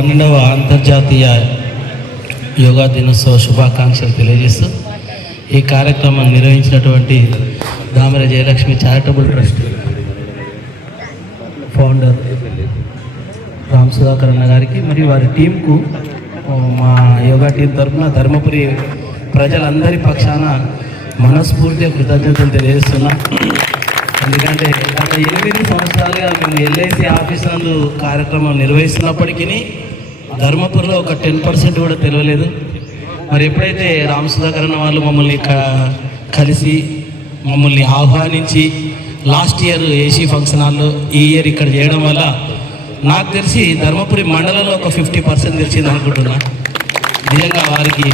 12వ అంతర్జాతీయ యోగా దినోత్సవ శుభాకాంక్షలు తెలియజేస్తూ ఈ కార్యక్రమం నిర్వహించినటువంటి Damara Jayalakshmi charitable trust founder Ram Sudhakar అన్న గారికి మరియు వారి టీంకు మా యోగా టీం తరఫున ధర్మపురి ప్రజలందరి పక్షాన మనస్ఫూర్తిగా కృతజ్ఞతలు తెలియజేస్తున్నా. ఎందుకంటే గత 8 సంవత్సరాలుగా మేము ఎల్ఐసి ఆఫీస్ నందు కార్యక్రమం నిర్వహిస్తున్నప్పటికీ ధర్మపురిలో ఒక 10% కూడా తెలియలేదు. మరి ఎప్పుడైతే రామ్ సుధాకర్ అన్న వాళ్ళు మమ్మల్ని కలిసి మమ్మల్ని ఆహ్వానించి లాస్ట్ ఇయర్ ఏసీ ఫంక్షన్ హాల్లో ఈ ఇయర్ ఇక్కడ చేయడం వల్ల నాకు తెలిసి ధర్మపురి మండలంలో ఒక 50% తెలిసింది అనుకుంటున్నా. నిజంగా వారికి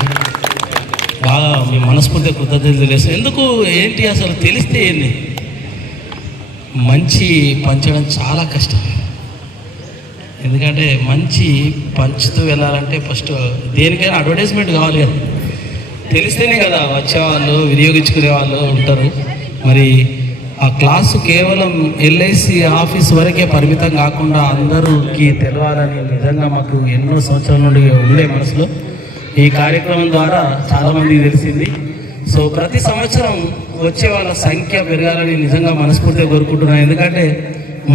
బాగా మీ మనస్ఫూర్తిగా కృతజ్ఞతలు తెలియజేస్తాం. ఎందుకు ఏంటి అసలు తెలిస్తే ఏంటి, మంచి పంచడం చాలా కష్టం. ఎందుకంటే మంచి పంచుతూ వెళ్ళాలంటే ఫస్ట్ దేనికైనా అడ్వర్టైజ్మెంట్ కావాలి కదా, తెలిస్తేనే కదా వచ్చేవాళ్ళు వినియోగించుకునే వాళ్ళు ఉంటారు. మరి ఆ క్లాసు కేవలం ఎల్ఐసి ఆఫీస్ వరకే పరిమితం కాకుండా అందరికీ తెలవాలని నిజంగా మాకు ఎన్నో సంవత్సరాల నుండి ఉండే మనసులో ఈ కార్యక్రమం ద్వారా చాలామందికి తెలిసింది. సో ప్రతి సంవత్సరం వచ్చే వాళ్ళ సంఖ్య పెరగాలని నిజంగా మనస్ఫూర్తిగా కోరుకుంటున్నాను. ఎందుకంటే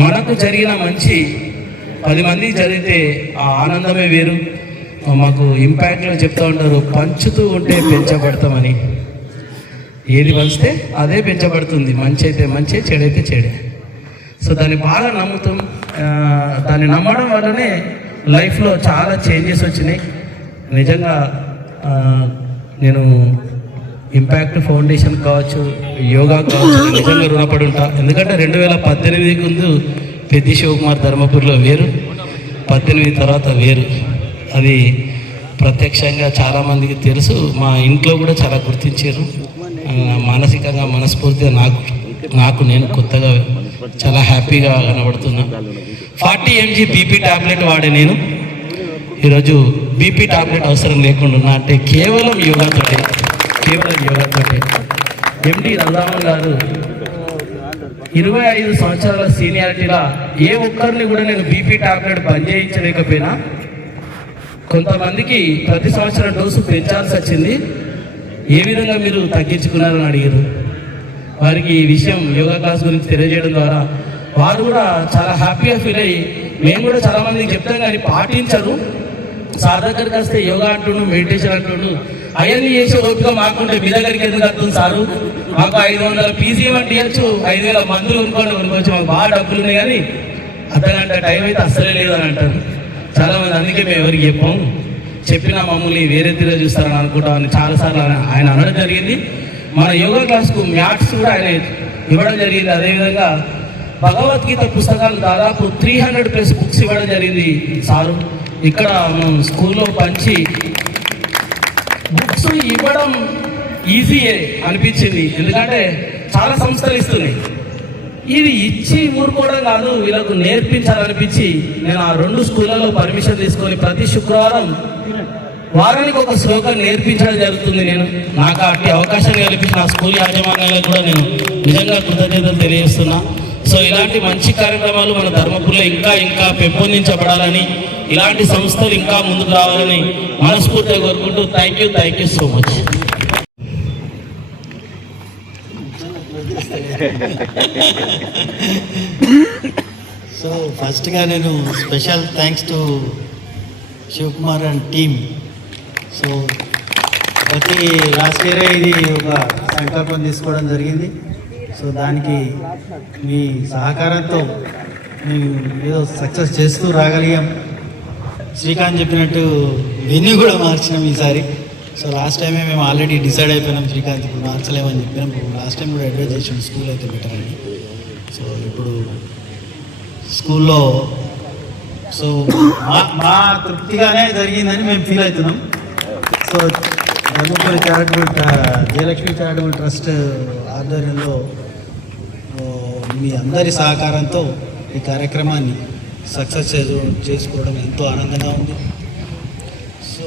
మనకు జరిగిన మంచి 10 మందికి జరిగితే ఆ ఆనందమే వేరు. మాకు ఇంపాక్ట్లో చెప్తూ ఉంటారు, పంచుతూ ఉంటే పెంచబడతామని. ఏది పంచితే అదే పెంచబడుతుంది. మంచి అయితే మంచి, చెడైతే చెడే. సో దాన్ని బాగా నమ్ముతాం. దాన్ని నమ్మడం వల్లనే లైఫ్లో చాలా చేంజెస్ వచ్చినాయి. నిజంగా నేను ఇంపాక్ట్ ఫౌండేషన్ కావచ్చు, యోగా కావచ్చు, నిజంగా రుణపడి ఉంటా. ఎందుకంటే 2018 ముందు పెద్ది శివకుమార్ ధర్మపురిలో వేరు, 18 తర్వాత వేరు. అది ప్రత్యక్షంగా చాలామందికి తెలుసు. మా ఇంట్లో కూడా చాలా గుర్తించారు. మానసికంగా మనస్ఫూర్తిగా నాకు నేను కొత్తగా చాలా హ్యాపీగా కనబడుతున్నా. 40 mg బీపీ టాబ్లెట్ వాడే నేను ఈరోజు బీపీ టాబ్లెట్ అవసరం లేకుండా ఉన్నా అంటే కేవలం యోగాతోటే. ఎండి రజామన్ గారు 25 సంవత్సరాల సీనియారిటీలా ఏ ఒక్కరిని కూడా నేను బీపీ టాబ్లెట్ బంద్ చేయించలేకపోయినా కొంతమందికి ప్రతి సంవత్సరం డోసు పెంచాల్సి వచ్చింది. ఏ విధంగా మీరు తగ్గించుకున్నారని అడిగారు. వారికి ఈ విషయం యోగా క్లాస్ గురించి తెలియజేయడం ద్వారా వారు కూడా చాలా హ్యాపీగా ఫీల్ అయ్యి, మేము కూడా చాలామందికి చెప్తాం కానీ పాటించరు. సార్ దగ్గరికి వస్తే యోగా అంటుండు, మెడిటేషన్ అంటుండు, అవన్నీ చేసే ఓపిక మాకుంటే మీ దగ్గరికి ఎందుకు వస్తుంది సారు, మాకు 500 పీజీ వంటి ఇవ్వచ్చు, 5000 మందులు కొనుక్కోవచ్చు, మాకు బాగా డబ్బులు ఉన్నాయి కానీ అర్ధగంట టైం అయితే అస్సలే లేదు అని అంటారు చాలామంది. అందుకే మేము ఎవరికి చెప్పినా మమ్మల్ని వేరే తీరు చూస్తారని అనుకుంటామని చాలాసార్లు ఆయన అనడం జరిగింది. మన యోగా క్లాస్కు మ్యాథ్స్ కూడా ఆయన ఇవ్వడం జరిగింది. అదేవిధంగా భగవద్గీత పుస్తకాలు దాదాపు 300+ బుక్స్ ఇవ్వడం జరిగింది సారు. ఇక్కడ మనం స్కూల్లో పంచి బుక్స్ ఇవ్వడం ఈజీయే అనిపించింది. ఎందుకంటే చాలా సంస్థలు ఇస్తున్నాయి, ఇది ఇచ్చి ఊరుకోవడం కాదు, వీళ్ళకు నేర్పించాలనిపించి నేను ఆ 2 స్కూళ్ళలో పర్మిషన్ తీసుకొని ప్రతి శుక్రవారం వారానికి ఒక శ్లోకం నేర్పించడం జరుగుతుంది. నాకు అట్టి అవకాశం కల్పించిన ఆ స్కూల్ యాజమాన్యాలకు కూడా నేను నిజంగా కృతజ్ఞతలు తెలియజేస్తున్నా. సో ఇలాంటి మంచి కార్యక్రమాలు మన ధర్మపురిలో ఇంకా పెంపొందించబడాలని, ఇలాంటి సంస్థలు ఇంకా ముందుకు రావాలని మనస్ఫూర్తిగా కోరుకుంటూ thank you so much. So ఫస్ట్గా నేను special thanks to Shivakumar and team. So ప్రతి లాస్ట్ ఇయర్ ఇది ఒక సంకల్పం తీసుకోవడం జరిగింది. సో దానికి మీ సహకారంతో మేము ఏదో సక్సెస్ చేస్తూ రాగలిగాం. శ్రీకాంత్ చెప్పినట్టు వెన్యూ కూడా మార్చినాం ఈసారి. సో లాస్ట్ టైమే మేము ఆల్రెడీ డిసైడ్ అయిపోయినాం, శ్రీకాంత్ ఇప్పుడు మార్చలేమని చెప్పినాం. లాస్ట్ టైం కూడా అడ్వైజ్ చేసాం స్కూల్ అయితే బెటర్ అని. సో ఇప్పుడు స్కూల్లో సో మా తృప్తిగానే జరిగిందని మేము ఫీల్ అవుతున్నాం. So Dharmapuri Jayalakshmi charitable trust ఆధ్వర్యంలో మీ అందరి సహకారంతో ఈ కార్యక్రమాన్ని సక్సెస్ చేసుకోవడం ఎంతో ఆనందంగా ఉంది. సో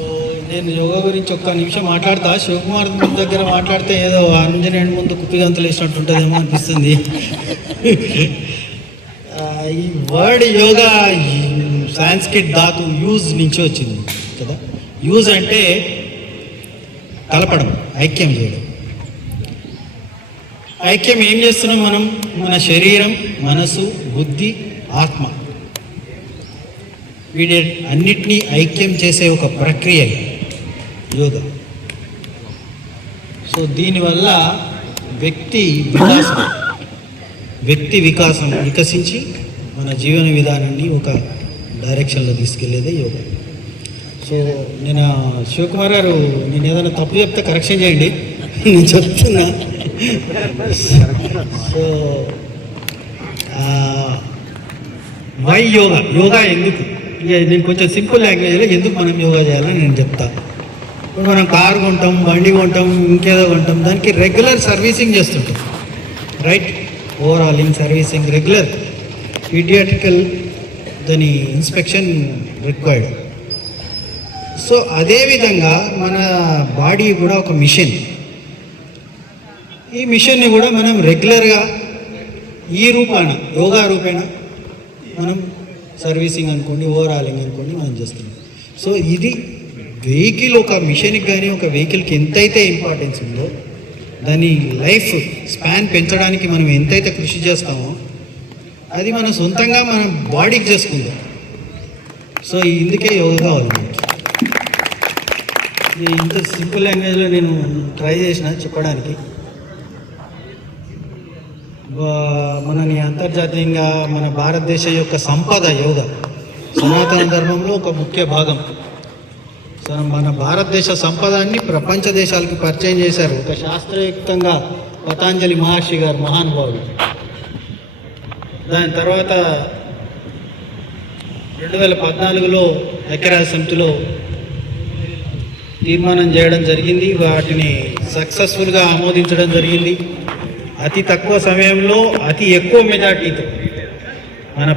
నేను యోగా గురించి ఒక్క నిమిషం మాట్లాడతా. శివకుమార్ దగ్గర మాట్లాడితే ఏదో ఆంజనేయుడి ముందు కుప్పిగంతులు వేసినట్టుంటుందేమో అనిపిస్తుంది. ఈ వర్డ్ యోగా సాంస్క్రిట్ ధాతు యూజ్ నుంచి వచ్చింది కదా. యూజ్ అంటే కలపడం, ఐక్యం చేయడం. ఐక్యం ఏం చేస్తున్నాం మనం? మన శరీరం, మనసు, బుద్ధి, ఆత్మ వీటి అన్నిటినీ ఐక్యం చేసే ఒక ప్రక్రియ యోగా. సో దీనివల్ల వ్యక్తి వికాసం వికసించి మన జీవన విధానాన్ని ఒక డైరెక్షన్లో తీసుకెళ్లేదే యోగా. సో నేను శివకుమార్ గారు, నేను ఏదైనా తప్పు చెప్తే కరెక్షన్ చేయండి, నేను చెప్తున్నా. So why yoga? యోగా ఎందుకు? ఇక నేను కొంచెం సింపుల్ లాంగ్వేజ్లో ఎందుకు మనం యోగా చేయాలని నేను చెప్తాను. ఇప్పుడు మనం కారు కొంటాం, బండి కొంటాం, ఇంకేదో కొంటాం, దానికి రెగ్యులర్ సర్వీసింగ్ చేస్తుంటాం, రైట్? ఓవరాలింగ్, సర్వీసింగ్, రెగ్యులర్ పీడియాట్రికల్ దాని ఇన్స్పెక్షన్ రిక్వైర్డ్. సో అదేవిధంగా మన బాడీ కూడా ఒక మిషన్. ఈ మిషన్ని కూడా మనం రెగ్యులర్గా ఈ రూపాన, యోగా రూపేణ మనం సర్వీసింగ్ అనుకోండి, ఓవరాలింగ్ అనుకోండి మనం చేస్తున్నాం. సో ఇది వెహికల్, ఒక మిషన్కి కానీ ఒక వెహికల్కి ఎంతైతే ఇంపార్టెన్స్ ఉందో దాని లైఫ్ స్పాన్ పెంచడానికి మనం ఎంతైతే కృషి చేస్తామో అది మన సొంతంగా మన బాడీకి చేసుకుందాం. సో ఇందుకే యోగా కావాలి మనకి. ఇంత సింపుల్ లాంగ్వేజ్లో నేను ట్రై చేసిన చెప్పడానికి. మనని అంతర్జాతీయంగా మన భారతదేశం యొక్క సంపద యోగా, సనాతన ధర్మంలో ఒక ముఖ్య భాగం. సో మన భారతదేశ సంపదాన్ని ప్రపంచ దేశాలకు పరిచయం చేశారు ఒక శాస్త్రయుక్తంగా పతాంజలి మహర్షి గారు, మహానుభావుడు. దాని తర్వాత 2014లో ఐక్యరాజ్య సమితిలో తీర్మానం చేయడం జరిగింది. వాటిని సక్సెస్ఫుల్గా ఆమోదించడం జరిగింది. అతి తక్కువ సమయంలో అతి ఎక్కువ మెజార్టీతో మన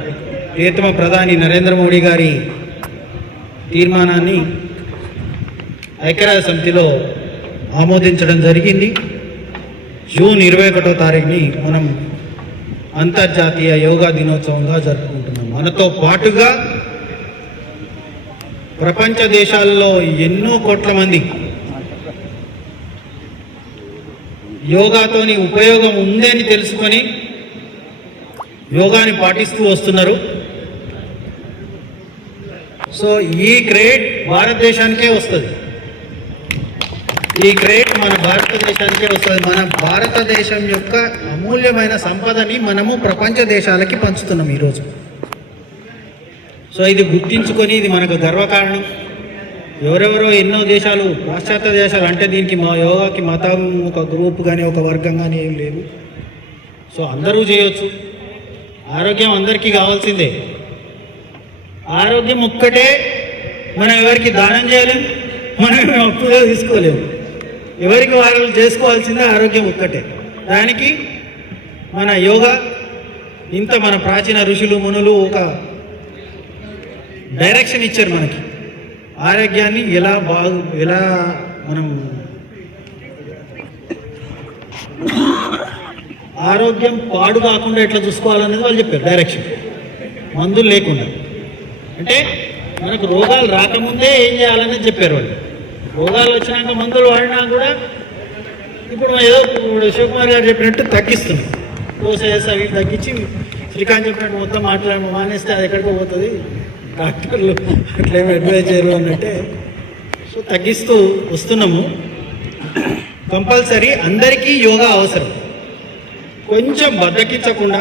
ప్రియతమ ప్రధాని నరేంద్ర మోడీ గారి తీర్మానాన్ని ఐక్యరాజ్య సమితిలో ఆమోదించడం జరిగింది. జూన్ 21వ తారీఖుని మనం అంతర్జాతీయ యోగా దినోత్సవంగా జరుపుకుంటున్నాం. మనతో పాటుగా ప్రపంచ దేశాల్లో ఎన్నో కోట్ల మంది యోగాతోని ఉపయోగం ఉందని తెలుసుకొని యోగాని పాటిస్తూ వస్తున్నారు. సో ఈ క్రెడిట్ భారతదేశానికే వస్తుంది. ఈ క్రెడిట్ మన భారతదేశానికే వస్తుంది. మన భారతదేశం యొక్క అమూల్యమైన సంపదని మనము ప్రపంచ దేశాలకి పంచుతున్నాం ఈరోజు. సో ఇది గుర్తించుకొని, ఇది మనకు గర్వకారణం. ఎవరెవరో ఎన్నో దేశాలు, పాశ్చాత్య దేశాలు అంటే దీనికి మా యోగాకి మతం, ఒక గ్రూప్ కానీ ఒక వర్గం కానీ ఏం లేదు. సో అందరూ చేయొచ్చు. ఆరోగ్యం అందరికీ కావాల్సిందే. ఆరోగ్యం ఒక్కటే మనం ఎవరికి దానం చేయలేం, మనం అప్పుగా తీసుకోలేము. ఎవరికి వాళ్ళు చేసుకోవాల్సిందే ఆరోగ్యం ఒక్కటే. దానికి మన యోగా, ఇంత మన ప్రాచీన ఋషులు మునులు ఒక డైరెక్షన్ ఇచ్చారు మనకి. ఆరోగ్యాన్ని ఎలా మనం ఆరోగ్యం పాడు కాకుండా ఎట్లా చూసుకోవాలనేది వాళ్ళు చెప్పారు డైరెక్షన్, మందులు లేకుండా. అంటే మనకు రోగాలు రాకముందే ఏం చేయాలనేది చెప్పారు వాళ్ళు. రోగాలు వచ్చినాక మందులు వాడినా కూడా ఇప్పుడు ఏదో శివకుమార్ గారు చెప్పినట్టు తగ్గిస్తున్నాం. డోసేస్ అవి తగ్గించి, శ్రీకాంత్ చెప్పినట్టు మొత్తం మానేస్తే అది ఎక్కడికో పోతుంది, డాక్టర్లు అట్లేమో అడ్వైజ్ చేయరు అన్నట్టే. సో తగ్గిస్తూ వస్తున్నాము. కంపల్సరీ అందరికీ యోగా అవసరం, కొంచెం బద్దకించకుండా.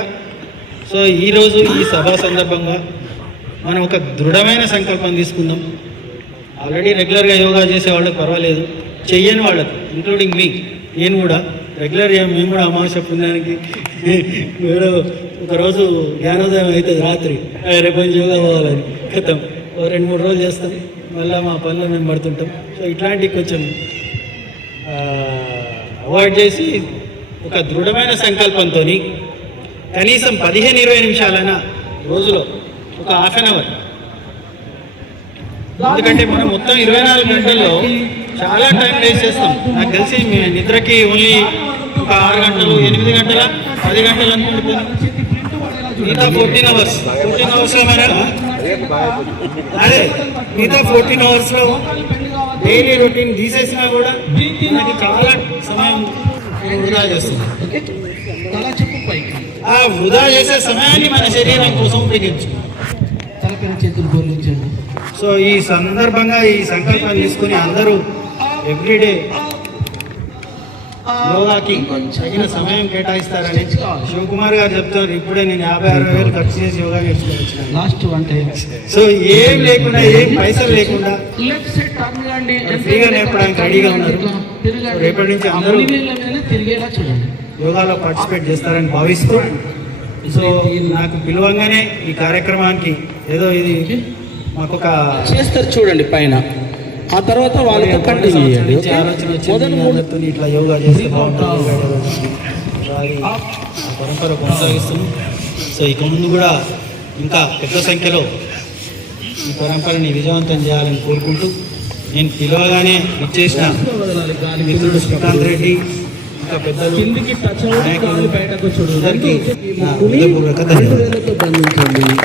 సో ఈరోజు ఈ సభా సందర్భంగా మనం ఒక దృఢమైన సంకల్పం తీసుకుందాం. ఆల్రెడీ రెగ్యులర్గా యోగా చేసే వాళ్ళకి పర్వాలేదు, చెయ్యని వాళ్ళకు ఇంక్లూడింగ్ మీ, నేను కూడా రెగ్యులర్ మేము కూడా అమావాస్య పుణ్యానికి మీరు ఒకరోజు జ్ఞానోదయం అవుతుంది రాత్రి, రేపు యోగా పోవాలని క్రితం 2-3 రోజులు చేస్తాం, మళ్ళీ మా పనులు మేము పడుతుంటాం. సో ఇట్లాంటివి కొంచెం అవాయిడ్ చేసి ఒక దృఢమైన సంకల్పంతో కనీసం 15-20 నిమిషాలైనా రోజులో ఒక హాఫ్ అన్ అవర్. ఎందుకంటే మనం మొత్తం 24 గంటల్లో చాలా టైం వేస్ట్ చేస్తాం. నాకు తెలిసి మీ నిద్రకి ఓన్లీ ఒక 6 గంటలు, 8 గంటల, 10 గంటలు అనుకుంటున్నాం. మిగతా 14 అవర్స్ లో అదే మిగతా 14 అవర్స్ లో డైలీ రొటీన్ తీసేసినా కూడా మనకి చాలా సమయం వృధా చేస్తుంది. తల చెప్పు పైకి, ఆ వృధా చేసే సమయాన్ని మన శరీరం కోసం ఉపయోగించు. తలపైన చేతులు బోర్లించండి. సో ఈ సందర్భంగా ఈ సంకల్పం తీసుకుని అందరూ ఎవ్రీడే యోగాకి తగిన సమయం కేటాయిస్తారని శివకుమార్ గారు చెప్తారు. ఇప్పుడే నేను 50-60 వేలు ఖర్చు చేసి యోగా నేర్చుకోవచ్చు. Last one time. సో ఏం లేకుండా, ఏం పైసలు లేకుండా లెఫ్ట్ సైడ్ టర్న్ కండి, ఫ్రీగా నేర్పడానికి రెడీగా ఉన్నారు. రేపటి నుంచి అందరూ తిరిగేలా చూడండి. యోగాలో పార్టిసిపేట్ చేస్తారని భావిస్తూ, సో నాకు పిలవంగానే ఈ కార్యక్రమానికి ఏదో ఇది మాకొక చేస్తారు చూడండి పైన, ఆ తర్వాత వాళ్ళతో కంటిన్యూ చేయండి. ఆలోచన వచ్చింది ఇట్లా యోగా చేస్తే బాగుంటుంది, ఆ పరంపర కొనసాగిస్తున్నాం. సో ఇక ముందు కూడా ఇంకా పెద్ద సంఖ్యలో ఈ పరంపరని విజయవంతం చేయాలని కోరుకుంటూ, నేను పిలవగానే ఇచ్చేసిన మిత్రుడు శ్రీకాంత్ రెడ్డి, ఇంకా పెద్దలు కిందికి టచ్ నాయకులు బయటకు చూడండి. అందరికీ నా హృదయపూర్వక ధన్యవాదాలు.